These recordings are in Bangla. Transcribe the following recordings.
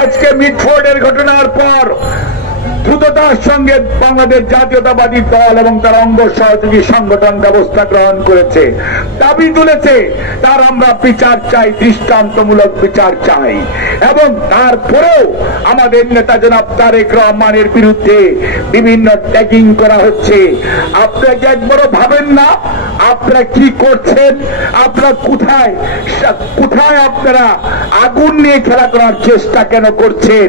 আজকে মিটফোর্ডের ঘটনার পর দ্রুততার সঙ্গে বাংলাদেশ জাতীয়তাবাদী দল এবং তার অঙ্গ সহযোগী সংগঠন ব্যবস্থা গ্রহণ করেছে, দাবি তুলেছে তার আমরা বিচার চাই, দৃষ্টান্তমূলক বিচার চাই। এবং তারপরেও আমাদের নেতা জনাব তারেক রহমানের বিরুদ্ধে বিভিন্ন ট্যাগিং করা হচ্ছে। আপনারা কি একবারও ভাবেন না আপনারা কি করছেন? আপনারা কোথায় আপনারা আগুন নিয়ে খেলা করার চেষ্টা কেন করছেন?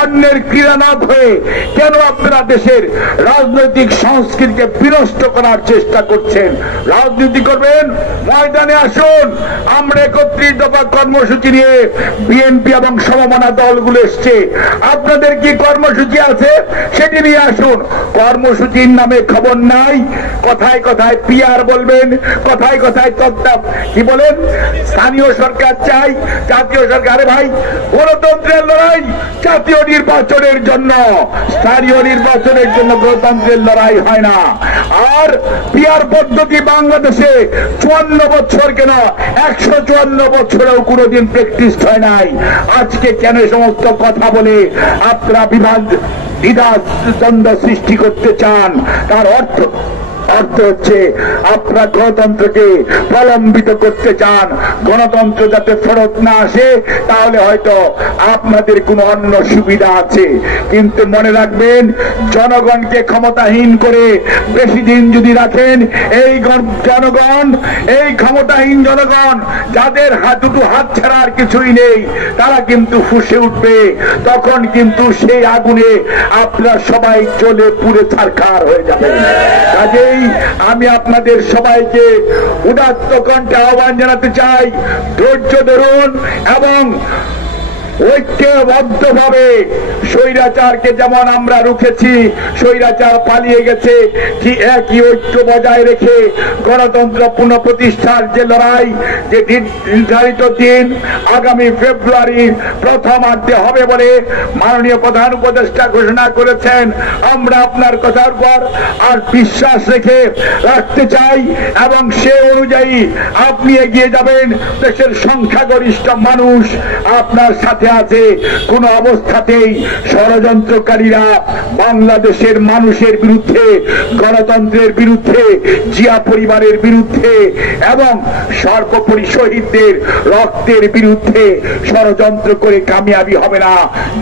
অন্যের ক্রীড়ানাথ হয়ে কেন আপনারা দেশের রাজনৈতিক সংস্কৃতিকে বিনষ্ট করার চেষ্টা করছেন? রাজনীতি করবেন, ময়দানে আসুন। আমরা 31 দফা কর্মসূচি নিয়ে বিএনপি এবং সমমনা দলগুলো এসছে। আপনাদের কি কর্মসূচি আছে সেটি নিয়ে আসুন। কর্মসূচির নামে খবর নাই, কথায় কথায় পিআর বলবেন, কথায় কথায় কি বলেন, স্থানীয় সরকার চাই, জাতীয় সরকার। ভাই, গণতন্ত্রের লড়াই জাতীয় নির্বাচনের জন্য, স্থানীয় নির্বাচনের জন্য গণতন্ত্রের লড়াই হয় না। আর পিআর পদ্ধতি বাংলাদেশে 54 বছর কেন 154 বছরেও কোনোদিন প্র্যাকটিস হয় নাই। আজকে কেন সমস্ত কথা বলে আপনারা দ্বিধা দ্বন্দ্ব সৃষ্টি করতে চান? তার অর্থ হচ্ছে আপনারা গণতন্ত্রকে প্রলম্বিত করতে চান। গণতন্ত্র যাতে ফেরত না আসে, তাহলে হয়তো আপনাদের কোনো অন্য সুবিধা আছে। কিন্তু মনে রাখবেন, জনগণকে ক্ষমতাহীন করে বেশি দিন যদি রাখেন, এই ক্ষমতাহীন জনগণ যাদের দুটো হাত ছাড়ার কিছুই নেই, তারা কিন্তু ফুঁসে উঠবে। তখন কিন্তু সেই আগুনে আপনারা সবাই জ্বলে পুড়ে ছারখার হয়ে যাবেন। কাজেই আমি আপনাদের সবাইকে উদাত্ত কণ্ঠে আহ্বান জানাতে চাই, ধৈর্য ধরুন এবং ঐক্যবদ্ধভাবে স্বৈরাচারকে যেমন আমরা রুখেছি, স্বৈরাচার পালিয়ে গেছে, ঠিক একই ঐক্য বজায় রেখে গণতন্ত্র পুনঃপ্রতিষ্ঠার যে লড়াই, যে নির্ধারিত দিন আগামী ফেব্রুয়ারির প্রথমার্ধে হবে বলে মাননীয় প্রধান উপদেষ্টা ঘোষণা করেছেন, আমরা আপনার কথার উপর আর বিশ্বাস রাখতে চাই এবং সে অনুযায়ী আপনি এগিয়ে যাবেন। দেশের সংখ্যাগরিষ্ঠ মানুষ আপনার সাথে আছে। কোন অবস্থাতেই ষড়যন্ত্রকারীরা বাংলাদেশের মানুষের বিরুদ্ধে, গণতন্ত্রের বিরুদ্ধে, জিয়া পরিবারের বিরুদ্ধে এবং সর্বোপরি শহীদদের রক্তের বিরুদ্ধে ষড়যন্ত্র করে কামিয়াবি হবে না।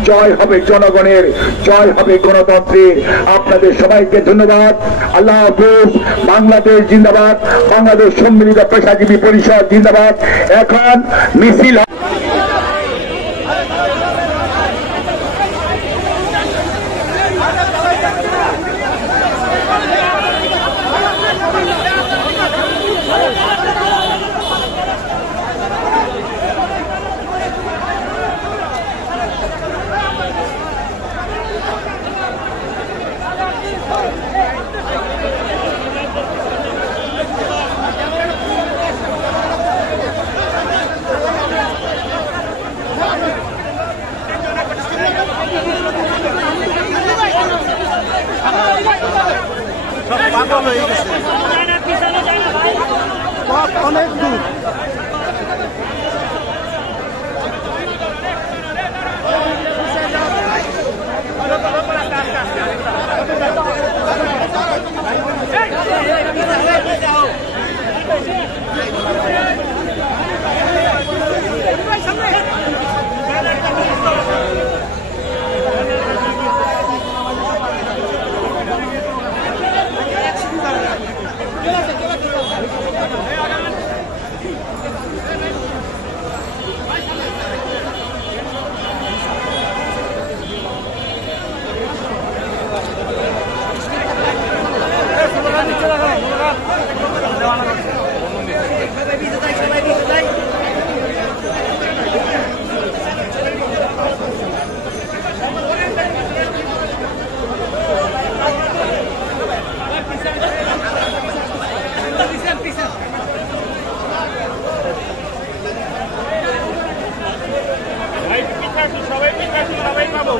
জয় হবে জনগণের, জয় হবে গণতন্ত্রের। আপনাদের সবাইকে ধন্যবাদ। আল্লাহ হাফেজ। বাংলাদেশ জিন্দাবাদ, বাংলাদেশ সম্মিলিত পেশাজীবী পরিষদ জিন্দাবাদ। এখন মিছিল অনেক দূর।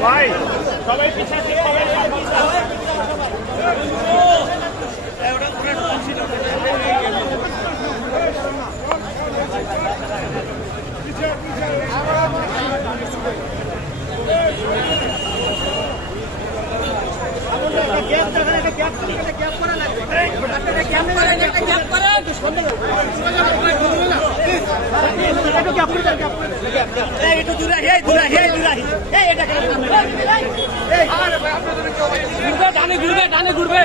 ভাই সবাই পিছাচ্ছি, সবাই ডানে ঘুরবে